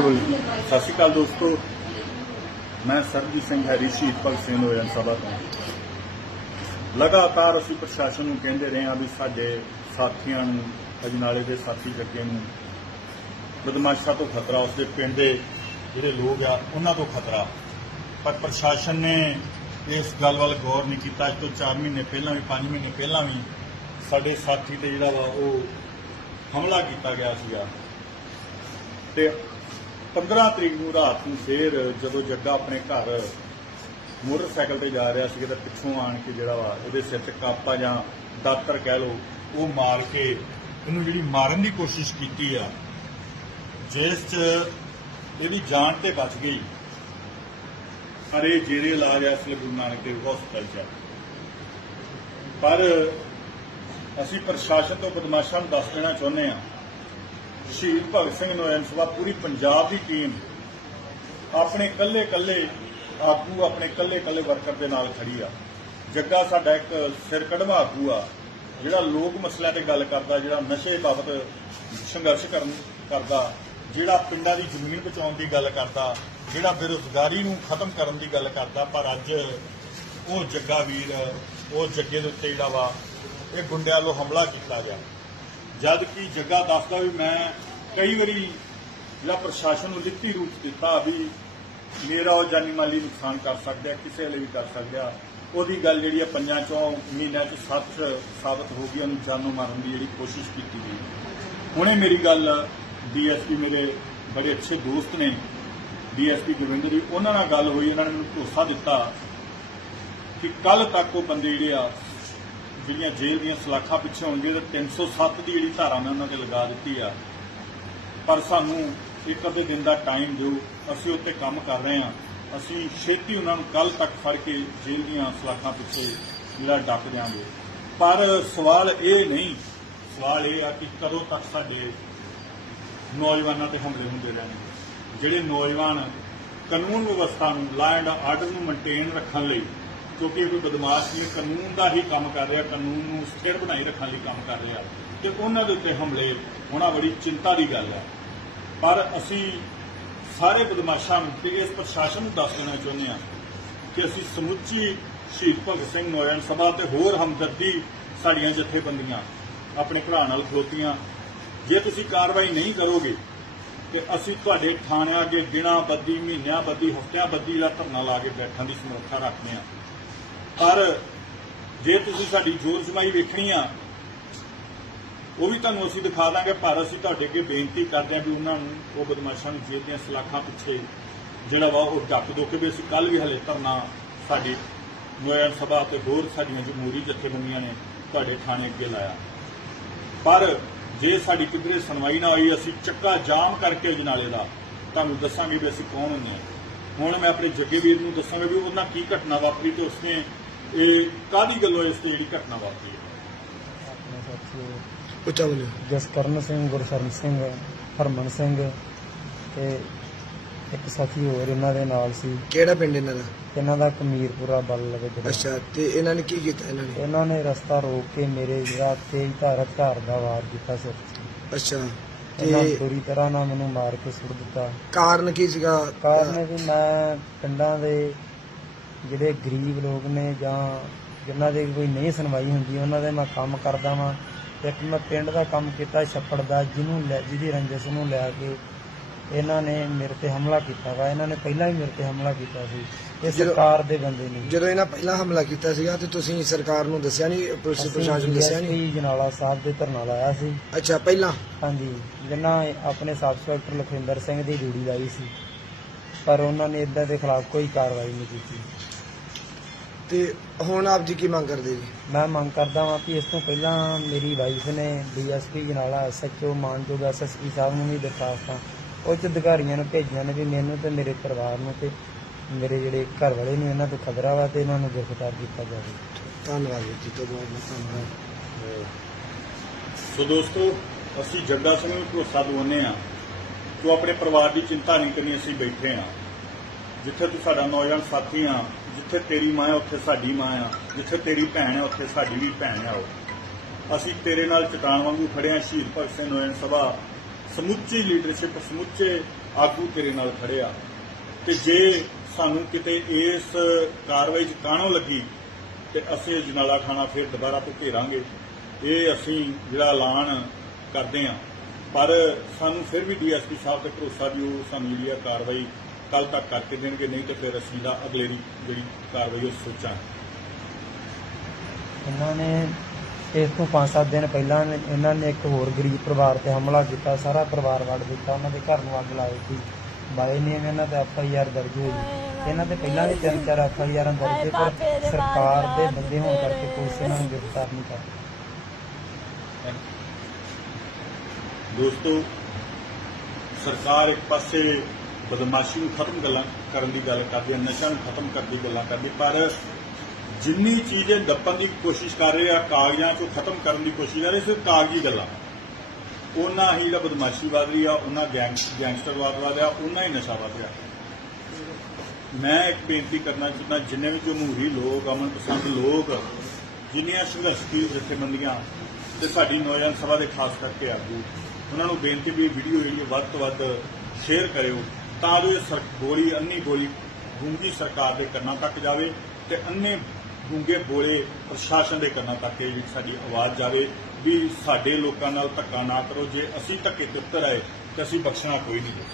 ਸਤਿ ਸ਼੍ਰੀ ਅਕਾਲ ਦੋਸਤੋ। ਮੈਂ ਸਰਬਜੀਤ ਸਿੰਘ ਹੈਰੀ ਸ਼ਹੀਦ ਭਗਤ ਸਿੰਘ ਹੋਇਆਂ ਸਭਾ ਤੋਂ। ਲਗਾਤਾਰ ਅਸੀਂ ਪ੍ਰਸ਼ਾਸਨ ਨੂੰ ਕਹਿੰਦੇ ਰਹੇ ਹਾਂ ਵੀ ਸਾਡੇ ਸਾਥੀਆਂ ਨੂੰ, ਅਜਨਾਲੇ ਦੇ ਸਾਥੀ ਜੱਗੇ ਨੂੰ ਬਦਮਾਸ਼ਾਂ ਤੋਂ ਖਤਰਾ, ਉਸਦੇ ਪਿੰਡ ਦੇ ਜਿਹੜੇ ਲੋਕ ਆ, ਉਹਨਾਂ ਤੋਂ ਖਤਰਾ। ਪਰ ਪ੍ਰਸ਼ਾਸਨ ਨੇ ਇਸ ਗੱਲ ਵੱਲ ਗੌਰ ਨਹੀਂ ਕੀਤਾ। ਅੱਜ ਤੋਂ 4 ਮਹੀਨੇ ਪਹਿਲਾਂ ਵੀ 5 ਮਹੀਨੇ ਪਹਿਲਾਂ ਵੀ ਸਾਡੇ ਸਾਥੀ ਤੇ ਜਿਹੜਾ ਵਾ ਉਹ ਹਮਲਾ ਕੀਤਾ ਗਿਆ ਸੀਗਾ। ਤੇ 15 ਤਰੀਕ ਨੂੰ ਰਾਤ ਨੂੰ ਫੇਰ ਜਦੋਂ ਜੱਗਾ ਆਪਣੇ ਘਰ ਮੋਟਰਸਾਈਕਲ ਤੇ ਜਾ ਰਿਹਾ ਸੀ ਤਾਂ ਪਿੱਛੋਂ ਆਣ ਕੇ ਜਿਹੜਾ ਵਾ ਉਹਦੇ ਸਿਰ 'ਚ ਕਾਪਾ ਜਾਂ ਦਾਤਰ ਕਹਿ ਲਓ, ਉਹ ਮਾਰ ਕੇ ਇਹਨੂੰ ਜਿਹੜੀ ਮਾਰਨ ਦੀ ਕੋਸ਼ਿਸ਼ ਕੀਤੀ ਆ, ਜਿਸ 'ਚ ਇਹਦੀ ਜਾਨ ਤੇ ਬਚ ਗਈ ਪਰ ਇਹ ਜਿਹੜੇ ਇਲਾਜ ਆ ਇਸ ਲਈ ਗੁਰੂ ਨਾਨਕ ਦੇਵ ਹਸਪਤਾਲ 'ਚ ਆ। ਪਰ ਅਸੀਂ ਪ੍ਰਸ਼ਾਸਨ ਤੋਂ ਬਦਮਾਸ਼ਾਂ ਨੂੰ ਦੱਸ ਦੇਣਾ ਚਾਹੁੰਦੇ ਆ ਸ਼ਹੀਦ ਭਗਤ ਸਿੰਘ ਨੋਇਨ ਸਭਾ ਪੂਰੀ ਪੰਜਾਬ ਦੀ ਟੀਮ ਆਪਣੇ ਕੱਲੇ ਕੱਲੇ ਆਗੂ, ਆਪਣੇ ਕੱਲੇ ਕੱਲੇ ਵਰਕਰ ਦੇ ਨਾਲ ਖੜੀ ਆ। ਜੱਗਾ ਸਾਡਾ ਇੱਕ ਸਿਰ ਕਢਵਾ ਆਗੂ ਆ, ਜਿਹੜਾ ਲੋਕ ਮਸਲਿਆਂ ਤੇ ਗੱਲ ਕਰਦਾ, ਜਿਹੜਾ ਨਸ਼ੇ ਬਾਬਤ ਸੰਘਰਸ਼ ਕਰਨ ਕਰਦਾ, ਜਿਹੜਾ ਪਿੰਡਾਂ ਦੀ ਜ਼ਮੀਨ ਬਚਾਉਣ ਦੀ ਗੱਲ ਕਰਦਾ, ਜਿਹੜਾ ਬੇਰੁਜ਼ਗਾਰੀ ਨੂੰ ਖਤਮ ਕਰਨ ਦੀ ਗੱਲ ਕਰਦਾ, ਪਰ ਅੱਜ ਉਹ ਜੱਗਾ ਵੀਰ, ਉਹ ਜੱਗੇ ਦੇ ਉੱਤੇ ਜਿਹੜਾ ਵਾ, ਇਹ ਗੁੰਡਿਆਂ ਵੱਲੋਂ ਹਮਲਾ ਕੀਤਾ ਗਿਆ। ਜਦ ਕਿ ਜੱਗਾ ਦੱਸਦਾ ਵੀ ਮੈਂ ਕਈ ਵਾਰੀ ਜਿਹੜਾ ਪ੍ਰਸ਼ਾਸਨ ਨੂੰ ਲਿਖਤੀ ਰੂਪ 'ਚ ਦਿੱਤਾ ਵੀ ਮੇਰਾ ਉਹ ਜਾਨੀ ਮਾਲੀ ਨੁਕਸਾਨ ਕਰ ਸਕਦਾ, ਕਿਸੇ ਲਈ ਵੀ ਕਰ ਸਕਦਾ। ਉਹਦੀ ਗੱਲ ਜਿਹੜੀ ਆ ਪੰਜਾਂ ਚੋਂ ਮਹੀਨਿਆਂ 'ਚ ਸੱਤ ਸਾਬਤ ਹੋ ਗਈ, ਉਹਨੂੰ ਜਾਨੋਂ ਮਾਰਨ ਦੀ ਜਿਹੜੀ ਕੋਸ਼ਿਸ਼ ਕੀਤੀ ਗਈ। ਹੁਣੇ ਮੇਰੀ ਗੱਲ ਡੀਐਸਪੀ ਮੇਰੇ ਬੜੇ ਅੱਛੇ ਦੋਸਤ ਨੇ, ਡੀਐਸਪੀ ਗੋਬਿੰਦਰ ਜੀ, ਉਹਨਾਂ ਨਾਲ ਗੱਲ ਹੋਈ, ਉਹਨਾਂ ਨੇ ਮੈਨੂੰ ਭਰੋਸਾ ਦਿੱਤਾ ਕਿ ਕੱਲ ਤੱਕ ਉਹ ਬੰਦੇ ਜਿਹੜੇ ਆ ਜਿਹੜੀਆਂ ਜੇਲ੍ਹ ਦੀਆਂ ਸਲਾਖਾਂ ਪਿੱਛੇ ਹੋਣਗੇ ਤੇ 307 ਦੀ ਜਿਹੜੀ ਧਾਰਾ ਮੈਂ ਉਹਨਾਂ ਤੇ ਲਗਾ ਦਿੱਤੀ ਆ। ਪਰ ਸਾਨੂੰ ਇੱਕ ਅੱਧੇ ਦਿਨ ਦਾ ਟਾਈਮ ਦਿਓ, ਅਸੀਂ ਉੱਤੇ ਕੰਮ ਕਰ ਰਹੇ ਹਾਂ। ਅਸੀਂ ਛੇਤੀ ਉਹਨਾਂ ਨੂੰ ਕੱਲ ਤੱਕ ਫੜ ਕੇ ਜੇਲ੍ਹ ਦੀਆਂ ਸਲਾਖਾਂ ਪਿੱਛੇ ਜਿਹੜਾ ਡੱਕ ਦਿਆਂਗੇ। ਪਰ ਸਵਾਲ ਇਹ ਨਹੀਂ, ਸਵਾਲ ਇਹ ਆ ਕਿ ਕਦੋਂ ਤੱਕ ਸਾਡੇ ਨੌਜਵਾਨਾਂ ਤੇ ਹਮਲੇ ਹੁੰਦੇ ਰਹਿਣਗੇ? ਜਿਹੜੇ ਨੌਜਵਾਨ ਕਾਨੂੰਨ ਵਿਵਸਥਾ ਨੂੰ ਲਾ ਐਂਡ ਆਰਡਰ ਨੂੰ ਮੇਨਟੇਨ ਰੱਖਣ ਲਈ ਕਿਉਂਕਿ ਇਹ ਕੋਈ ਬਦਮਾਸ਼ ਨਹੀਂ, ਕਾਨੂੰਨ ਦਾ ਹੀ ਕੰਮ ਕਰ ਰਿਹਾ, ਕਾਨੂੰਨ ਨੂੰ ਸਥਿਰ ਬਣਾਈ ਰੱਖਣ ਲਈ ਕੰਮ ਕਰ ਰਿਹਾ। ਤੇ ਉਹਨਾਂ ਦੇ ਉੱਤੇ ਹਮਲੇ ਹੋਣਾ ਬੜੀ ਚਿੰਤਾ ਦੀ ਗੱਲ ਹੈ। ਪਰ ਅਸੀਂ ਸਾਰੇ ਬਦਮਾਸ਼ਾਂ ਨੂੰ ਤੇ ਇਸ ਪ੍ਰਸ਼ਾਸਨ ਨੂੰ ਦੱਸ ਦੇਣਾ ਚਾਹੁੰਦੇ ਹਾਂ ਕਿ ਅਸੀਂ ਸਮੁੱਚੀ ਸ਼ਹੀਦ ਭਗਤ ਸਿੰਘ ਨੌਜਵਾਨ ਸਭਾ ਤੇ ਹੋਰ ਹਮਦਰਦੀ ਸਾਡੀਆਂ ਜਥੇਬੰਦੀਆਂ ਆਪਣੇ ਭਰਾ ਨਾਲ ਖਲੋਤੀਆਂ। ਜੇ ਤੁਸੀਂ ਕਾਰਵਾਈ ਨਹੀਂ ਕਰੋਗੇ ਤੇ ਅਸੀਂ ਤੁਹਾਡੇ ਥਾਣਿਆਂ ਅੱਗੇ ਦਿਨਾਂ ਬੱਦੀ ਮਹੀਨਿਆਂ ਬੱਦੀ ਹਫ਼ਤਿਆਂ ਬੱਦੀ ਦਾ ਧਰਨਾ ਲਾ ਕੇ ਬੈਠਾਂ ਦੀ ਸਮਰੱਥਾ ਰੱਖਦੇ ਹਾਂ। ਪਰ ਜੇ ਤੁਸੀਂ ਸਾਡੀ ਜੋਰ ਜਮਾਈ ਵੇਖਣੀ ਆ, ਉਹ ਵੀ ਤੁਹਾਨੂੰ ਅਸੀਂ ਦਿਖਾ ਦਾਂਗੇ, ਪਰ ਅਸੀਂ ਤੁਹਾਡੇ ਅੱਗੇ ਬੇਨਤੀ ਕਰਦੇ ਹਾਂ ਵੀ ਉਹਨਾਂ ਨੂੰ, ਉਹ ਬਦਮਾਸ਼ਾਂ ਨੂੰ ਜੇਬ ਦੀਆਂ ਸਲਾਖਾਂ ਪਿੱਛੇ ਜਿਹੜਾ ਵਾ ਉਹ ਡੱਕ ਦੋ ਕਿ ਵੀ ਅਸੀਂ ਕੱਲ ਵੀ ਹਲੇ ਧਰਨਾ ਸਾਡੀ ਨੋਇਨ ਸਭਾ ਤੇ ਹੋਰ ਸਾਡੀਆਂ ਜਮਹੂਰੀ ਜਥੇਬੰਦੀਆਂ ਨੇ ਤੁਹਾਡੇ ਥਾਣੇ ਅੱਗੇ ਲਾਇਆ। ਪਰ ਜੇ ਸਾਡੀ ਕਿਧਰੇ ਸੁਣਵਾਈ ਨਾ ਹੋਈ, ਅਸੀਂ ਚੱਕਾ ਜਾਮ ਕਰਕੇ ਅਜਨਾਲੇ ਦਾ, ਤੁਹਾਨੂੰ ਦੱਸਾਂਗੇ ਵੀ ਅਸੀਂ ਕੌਣ ਹੁੰਦੇ ਹਾਂ। ਹੁਣ ਮੈਂ ਆਪਣੇ ਜੱਗੇ ਵੀਰ ਨੂੰ ਦੱਸਾਂਗਾ ਵੀ ਉਹਨਾਂ ਕੀ ਘਟਨਾ ਵਾਪਰੀ ਤੇ ਉਸਨੇ ਇਹ ਕਾਦੀ ਗੱਲੋਂ ਇਸ ਤੇ ਜਿਹੜੀ ਘਟਨਾ ਵਾਪਰੀ ਹੈ? ਆਪਣੇ ਸਾਥੀ ਉੱਚਾ ਬੋਲਿਓ ਜਸਕਰਨ ਸਿੰਘ ਗੁਰਸ਼ਰਨ ਸਿੰਘ ਹਰਮਨ ਸਿੰਘ ਤੇ ਇੱਕ ਸਾਥੀ ਹੋਰ ਇਹਨਾਂ ਦੇ ਨਾਲ ਸੀ। ਕਿਹੜਾ ਪਿੰਡ ਇਹਨਾਂ ਦਾ? ਇਹਨਾਂ ਦਾ ਕਮੀਰਪੁਰਾ ਬਲ ਲਵੇ ਜਿਹੜਾ ਅੱਛਾ ਤੇ ਇਹਨਾਂ ਨੇ ਕੀ ਕੀਤਾ ਇਹਨਾਂ ਨੇ? ਇਹਨਾਂ ਨੇ ਰਸਤਾ ਰੋਕ ਕੇ ਮੇਰੇ ਜਿਹੜਾ ਤੇਜ਼ ਧਾਰ ਹਥਿਆਰ ਦਾ ਵਾਰ ਕੀਤਾ ਸਿਰ 'ਚ ਅੱਛਾ ਇਹਨਾਂ ਤੇ ਬੁਰੀ ਤਰ੍ਹਾਂ ਨਾਲ ਮੈਨੂੰ ਮਾਰ ਕੇ ਸੁੱਟ ਦਿੱਤਾ। ਕਾਰਨ ਕੀ ਸੀਗਾ? ਕਾਰਨ ਵੀ ਮੈਂ ਪਿੰਡਾਂ ਦੇ ਜਿਹੜੇ ਗਰੀਬ ਲੋਕ ਨੇ ਜਾਂ ਜਿਨ੍ਹਾਂ ਦੇ ਕੋਈ ਨਹੀਂ ਸੁਣਵਾਈ ਹੁੰਦੀ ਉਹਨਾਂ ਦੇ ਮੈਂ ਕੰਮ ਕਰਦਾ ਵਾਂ ਇੱਕ ਮੈਂ ਪਿੰਡ ਦਾ ਕੰਮ ਕੀਤਾ ਛੱਪੜ ਦਾ ਜਿਹਨੂੰ ਲੈ ਜਿਹਦੀ ਰੰਜਿਸ਼ ਨੂੰ ਲੈ ਕੇ ਇਹਨਾਂ ਨੇ ਮੇਰੇ ਤੇ ਹਮਲਾ ਕੀਤਾ ਵਾ ਇਹਨਾਂ ਨੇ ਪਹਿਲਾਂ ਵੀ ਮੇਰੇ ਤੇ ਹਮਲਾ ਕੀਤਾ ਸੀ ਇਹ ਜਦੋਂ- ਸਰਕਾਰ ਦੇ ਬੰਦੇ ਨੇ। ਜਦੋਂ ਇਹਨਾਂ ਪਹਿਲਾਂ ਹਮਲਾ ਕੀਤਾ ਸੀਗਾ ਤੇ ਤੁਸੀਂ ਸਰਕਾਰ ਨੂੰ ਦੱਸਿਆ ਨਹੀਂ ਪੁਲਿਸ ਅਸੀਂ ਪ੍ਰਸ਼ਾਸਨ ਨੂੰ ਦੱਸਿਆ ਨਹੀਂ? DSP ਜਨਾਲਾ ਸਾਹਿਬ ਦੇ ਧਰਨਾ ਲਾਇਆ ਸੀ। ਅੱਛਾ ਪਹਿਲਾਂ? ਹਾਂਜੀ ਜਿਨ੍ਹਾਂ ਆਪਣੇ ਸਬ ਇੰਸਪੈਕਟਰ ਲਖਵਿੰਦਰ ਸਿੰਘ ਦੀ ਡਿਊਟੀ ਲਾਈ ਸੀ ਪਰ ਉਹਨਾਂ ਨੇ ਇਦਾਂ ਦੇ ਖਿਲਾਫ ਕੋਈ ਕਾਰਵਾਈ ਨਹੀਂ ਕੀਤੀ। ਤੇ ਹੁਣ ਆਪ ਜੀ ਕੀ ਮੰਗ ਕਰਦੇ ਜੀ? ਮੈਂ ਮੰਗ ਕਰਦਾ ਹਾਂ ਕਿ ਇਸ ਤੋਂ ਪਹਿਲਾਂ ਮੇਰੀ ਵਾਈਫ ਨੇ ਡੀਐਸਪੀ ਜਨਾਲਾ ਐਸਐਚਓ ਮਾਨਯੋਗ ਐਸਐਸਪੀ ਸਾਹਿਬ ਨੂੰ ਵੀ ਦਰਖਾਸਤਾਂ ਉੱਚ ਅਧਿਕਾਰੀਆਂ ਨੂੰ ਭੇਜੀਆਂ ਨੇ ਵੀ ਮੈਨੂੰ ਤੇ ਮੇਰੇ ਪਰਿਵਾਰ ਨੂੰ ਤੇ ਮੇਰੇ ਜਿਹੜੇ ਘਰ ਵਾਲੇ ਨੂੰ ਇਹਨਾਂ ਤੋਂ ਖਤਰਾ ਵਾ ਤੇ ਇਹਨਾਂ ਨੂੰ ਗ੍ਰਿਫਤਾਰ ਕੀਤਾ ਜਾਵੇ। ਧੰਨਵਾਦ ਜੀ ਤੋਂ ਬਹੁਤ ਬਹੁਤ ਧੰਨਵਾਦ। ਸੋ ਦੋਸਤੋ ਅਸੀਂ ਜੱਗਾ ਸਿੰਘ ਨੂੰ ਭਰੋਸਾ ਦਿਵਾਉਂਦੇ ਆ ਕਿ ਉਹ ਆਪਣੇ ਪਰਿਵਾਰ ਦੀ ਚਿੰਤਾ ਨਹੀਂ ਕਰਨੀ ਅਸੀਂ ਬੈਠੇ ਆ ਜਿੱਥੇ ਤੂੰ ਸਾਡਾ ਨੌਜਵਾਨ ਸਾਥੀ ਆ, ਜਿੱਥੇ ਤੇਰੀ ਮਾਂ ਹੈ, ਉੱਥੇ ਸਾਡੀ ਮਾਂ ਆ। ਜਿੱਥੇ ਤੇਰੀ ਭੈਣ ਹੈ, ਉੱਥੇ ਸਾਡੀ ਵੀ ਭੈਣ ਆ ਉਹ। ਅਸੀਂ ਤੇਰੇ ਨਾਲ ਚਟਾਨ ਵਾਂਗੂ ਖੜੇ ਆ, ਸ਼ਹੀਦ ਭਗਤ ਸਿੰਘ ਨੌਜਵਾਨ ਸਭਾ। ਸਮੁੱਚੀ ਲੀਡਰਸ਼ਿਪ ਸਮੁੱਚੇ ਆਗੂ ਤੇਰੇ ਨਾਲ ਖੜੇ ਆ। ਤੇ ਜੇ ਸਾਨੂੰ ਕਿਤੇ ਇਸ ਕਾਰਵਾਈ 'ਚ ਕਾਣੋ ਲੱਗੀ, ਤੇ ਅਸੀਂ ਜਨਾਲਾ ਖਾਣਾ ਫਿਰ ਦੁਬਾਰਾ ਤੋਂ ਘੇਰਾਂਗੇ। ਇਹ ਅਸੀਂ ਜਿਹੜਾ ਐਲਾਨ ਕਰਦੇ ਆ। ਪਰ ਸਾਨੂੰ ਫਿਰ ਵੀ ਡੀਐਸਪੀ ਸਾਹਿਬ ਤੇ ਭਰੋਸਾ ਵੀ ਉਹ ਸਾਨੂੰ ਜਿਹੜੀ ਆ ਕਾਰਵਾਈ ਕੱਲ ਤੱਕ ਕਰਕੇ ਦੇਣਗੇ ਨਹੀਂ ਤੇ ਫਿਰ ਅਸੀਂ ਦਾ ਅਗਲੇ ਦੀ ਜਿਹੜੀ ਕਾਰਵਾਈ ਉਹ ਸੋਚਾਂਗੇ। ਇਹਨਾਂ ਨੇ ਇਸ ਤੋਂ 5-7 ਦਿਨ ਪਹਿਲਾਂ ਇਹਨਾਂ ਨੇ ਇੱਕ ਹੋਰ ਗਰੀਬ ਪਰਿਵਾਰ ਤੇ ਹਮਲਾ ਕੀਤਾ ਸਾਰਾ ਪਰਿਵਾਰ ਵੜ ਦਿੱਤਾ ਉਹਨਾਂ ਦੇ ਘਰ ਨੂੰ ਅੱਗ ਲਾਈ ਸੀ। ਬਾਏ ਨੇਮ ਇਹਨਾਂ ਤੇ ਐਫ ਆਈ ਆਰ ਦਰਜ ਹੋਈ। ਇਹਨਾਂ ਤੇ ਪਹਿਲਾਂ ਵੀ ਤਿੰਨ ਚਾਰ ਐਫ ਆਈ ਆਰਾਂ ਦਰਜ ਸੀ ਪਰ ਸਰਕਾਰ ਦੇ ਬੰਦੇ ਹੋਣ ਕਰਕੇ ਪੁਲਿਸ ਇਹਨਾਂ ਨੂੰ ਗ੍ਰਿਫਤਾਰ ਨਹੀਂ ਕਰ ਦੋਸਤੋ ਸਰਕਾਰ ਇੱਕ ਪਾਸੇ ਬਦਮਾਸ਼ੀ ਨੂੰ ਖਤਮ ਗੱਲਾਂ ਕਰਨ ਦੀ ਗੱਲ ਕਰਦੇ ਆ ਨਸ਼ਾ ਨੂੰ ਖਤਮ ਕਰਨ ਦੀ ਗੱਲਾਂ ਕਰਦੇ ਪਰ ਜਿੰਨੀ ਚੀਜ਼ ਦੱਪਣ ਦੀ ਕੋਸ਼ਿਸ਼ ਕਰ ਰਹੇ ਆ, ਕਾਗਜ਼ਾਂ ਤੋਂ ਖਤਮ ਕਰਨ ਦੀ ਕੋਸ਼ਿਸ਼ ਕਰ ਰਹੇ ਸਿਰਫ ਕਾਗਜ਼ੀ ਗੱਲਾਂ। ਉਹਨਾਂ ਹੀ ਜਿਹੜਾ ਬਦਮਾਸ਼ੀ ਵੱਧ ਰਹੀ ਆ, ਉਹਨਾਂ ਗੈਂਗ, ਗੈਂਗਸਟਰਵਾਦ ਵੱਧ ਰਿਹਾ ਉਹਨਾਂ ਹੀ ਨਸ਼ਾ ਵੱਧ ਰਿਹਾ ਮੈਂ ਇੱਕ ਬੇਨਤੀ ਕਰਨਾ ਚਾਹੁੰਦਾ, ਜਿੰਨੇ ਵੀ ਜਮਹੂਰੀ ਲੋਕ ਅਮਨ ਪਸੰਦ ਲੋਕ, ਜਿੰਨੀਆਂ ਸੰਘਰਸ਼ੀ ਜਥੇਬੰਦੀਆਂ ਤੇ ਸਾਡੀ ਨੌਜਵਾਨ ਸਭਾ ਦੇ ਖਾਸ ਕਰਕੇ ਆਗੂ, ਉਹਨਾਂ ਨੂੰ ਬੇਨਤੀ ਵੀ ਵੀਡੀਓ ਜਿਹੜੀ ਵੱਧ ਤੋਂ ਵੱਧ ਸ਼ੇਅਰ ਕਰਿਓ। ਤਾਂ ਜੋ ਇਹ ਸਰ ਗੋਲੀ ਅੰਨੀ ਗੋਲੀ ਡੂੰਗੀ ਸਰਕਾਰ ਦੇ ਕੰਨਾਂ ਤੱਕ ਜਾਵੇ ਤੇ ਅੰਨੇ ਗੂੰਗੇ ਬੋਲੇ ਪ੍ਰਸ਼ਾਸਨ ਦੇ ਕੰਨਾਂ ਤੱਕ ਇਹ ਸਾਡੀ ਆਵਾਜ਼ ਜਾਵੇ ਵੀ ਸਾਡੇ ਲੋਕਾਂ ਨਾਲ ਧੱਕਾ ਨਾ ਕਰੋ, ਜੇ ਅਸੀਂ ਧੱਕੇ ਤੇ ਉੱਤਰ ਆਏ ਤੇ ਅਸੀਂ ਬਖਸ਼ਣਾ ਕੋਈ ਨਹੀਂ।